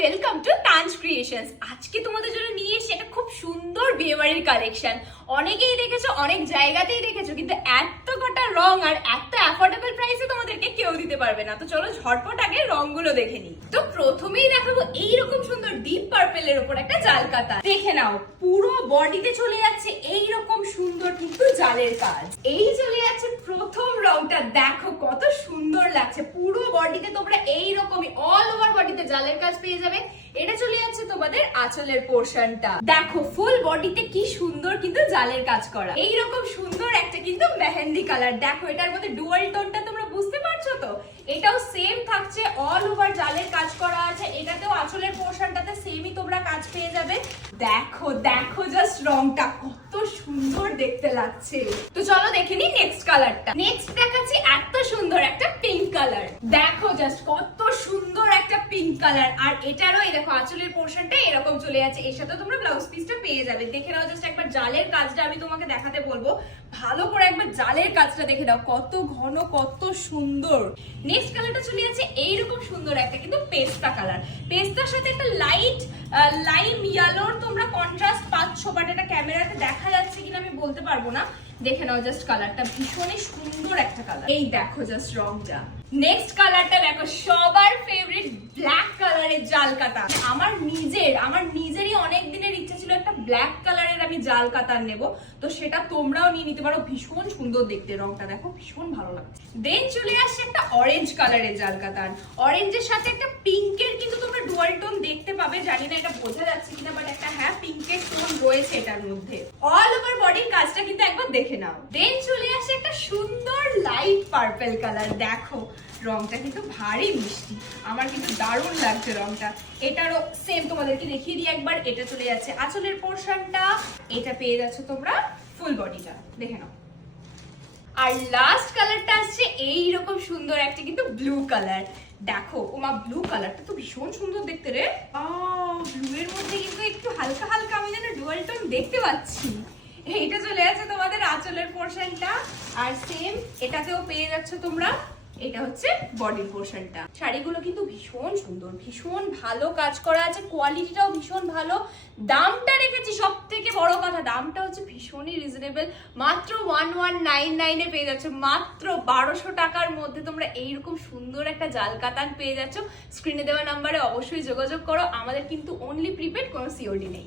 Welcome to তানজ creations. আজকে তোমাদের জন্য নিয়ে এসেছি একটা খুব সুন্দর বিয়েবাড়ির কালেকশন। অনেকেই দেখেছো, অনেক জায়গাতেই দেখেছো, কিন্তু এত কটা রং আর এত অ্যাফোর্ডেবল প্রাইসে তোমাদেরকে কেউ দিতে পারবে না। তো চলো ঝটপট আগে রংগুলো দেখে নিই। তো প্রথমেই দেখাবো এইরকম সুন্দর ডিপ পার্পেলের উপর একটা জাল কাতা। দেখে নাও, পুরো বডিতে চলে যাচ্ছে এইরকম সুন্দর কিন্তু জালের কাজ। এই চলে যাচ্ছে প্রথম রংটা, দেখো কত সুন্দর লাগছে। পুরো বডিতে তোমরা এইরকমই অল ওভার বডিতে জালের কাজ পেয়ে যাবে। এটা চলে যাচ্ছে তোমাদের আঁচলের পোরশনটা, দেখো ফুল বডিতে কি সুন্দর কিন্তু জালের কাজ করা। এইরকম সুন্দর একটা কিন্তু মেহেন্দি কালার, দেখো এটার মধ্যে ডুয়াল টোনটা তোমরা বুঝতে পারছো তো। এটাও সেম থাকছে, অল ওভার জালের কাজ করা আছে। এটাতেও আঁচলের পোরশনটাতে সেমই তোমরা কাজ পেয়ে যাবে। দেখো দেখো জাস্ট রংটা কত সুন্দর দেখতে লাগছে। তো চলো দেখে নি নেক্সট কালারটা। নেক্সট দেখাচ্ছি এত সুন্দর একটা পিঙ্ক কালার, দেখো জাস্ট কত সুন্দর একটা পিঙ্ক কালার। আর এটারও এই দেখো আঁচলের পোরশনটা এরকম চলে যাচ্ছে, এর সাথে তোমরা ব্লাউজ পিসটা পেয়ে যাবে। দেখে নাও জাস্ট একবার জালের কাজটা আমি তোমাকে দেখাতে বলবো, ভালো করে একবার জালের কাজটা দেখে নাও, কত ঘন কত সুন্দর। নেক্সট কালারটা চলে যাচ্ছে এইরকম সুন্দর একটা কিন্তু পেস্তা কালার। পেস্তার সাথে একটা লাইট লাইম ইয়েলোর তোমরা কন্ট্রাস্ট পাচ্ছ, বাট এটা ক্যামেরাতে দেখা যাচ্ছে কিনা আমি বলতে পারবো না। দেখে নাও জাস্ট কালারটা ভীষণই সুন্দর একটা কালার। এই দেখো জাস্ট রংটা। নেক্সট কালারটা দেখো, সবার ফেভারিট ব্ল্যাক কালারের জাল কাতা। আমার নিজেরই অনেক দিনের ইচ্ছা ছিল একটা ব্ল্যাক কালারের আমি জাল কাতার নেব, তো সেটা তোমরাও নিয়ে নিতে পারো। ভীষণ সুন্দর দেখতে, রংটা দেখো ভীষণ ভালো লাগছে। দেন চলে আসছে একটা অরেঞ্জ কালারের জাল কাতার। অরেঞ্জের সাথে একটা পিঙ্কের কিন্তু তোমরা ডুয়াল টোন দেখতে পাবে, জানি না এটা বোঝা যাচ্ছে কিনা, বাট একটা হ্যাঁ পিঙ্কের টোন রয়েছে এটার মধ্যে। অল ওভার বডির কাজটা কিন্তু একবার দেখে নাও। দেন চলে আসে একটা সুন্দর লাইট পার্পল কালার, দেখো রংটা কিন্তু ভারী মিষ্টি, আমার কিন্তু দারুণ লাগছে রংটা। এটারও সেম তোমাদেরকে দেখিয়ে দিই একবার। এটা চলে যাচ্ছে আঁচলের পোরশনটা, এটা পেয়ে যাচ্ছ তোমরা ফুল বডিটা, দেখে নাও। আর লাস্ট কালারটা আসছে এইরকম সুন্দর একটা কিন্তু ব্লু কালার, দেখো ওমা ব্লু কালারটা তো ভীষণ সুন্দর দেখতে রে। ব্লু এর মধ্যে কিন্তু একটু হালকা হালকা আমি যেন ডুয়াল টোন দেখতে পাচ্ছি। এইটা চলে যাচ্ছে তোমাদের আঁচলের পোরশনটা, আর সেম এটাতেও পেয়ে যাচ্ছ তোমরা। এটা হচ্ছে বডির পোরশনটা। শাড়িগুলো কিন্তু ভীষণ সুন্দর, ভীষণ ভালো কাজ করা আছে, কোয়ালিটিটাও ভীষণ ভালো। দামটা রেখেছি সব থেকে বড় কথা, দামটা হচ্ছে ভীষণই রিজনেবল, মাত্র 1199 এ পেয়ে যাচ্ছ। মাত্র 1200 টাকার মধ্যে তোমরা এইরকম সুন্দর একটা জাল কাতান পেয়ে যাচ্ছ। স্ক্রিনে দেওয়া নাম্বারে অবশ্যই যোগাযোগ করো। আমাদের কিন্তু অনলি প্রিপেড, কোনো সিওডি নেই।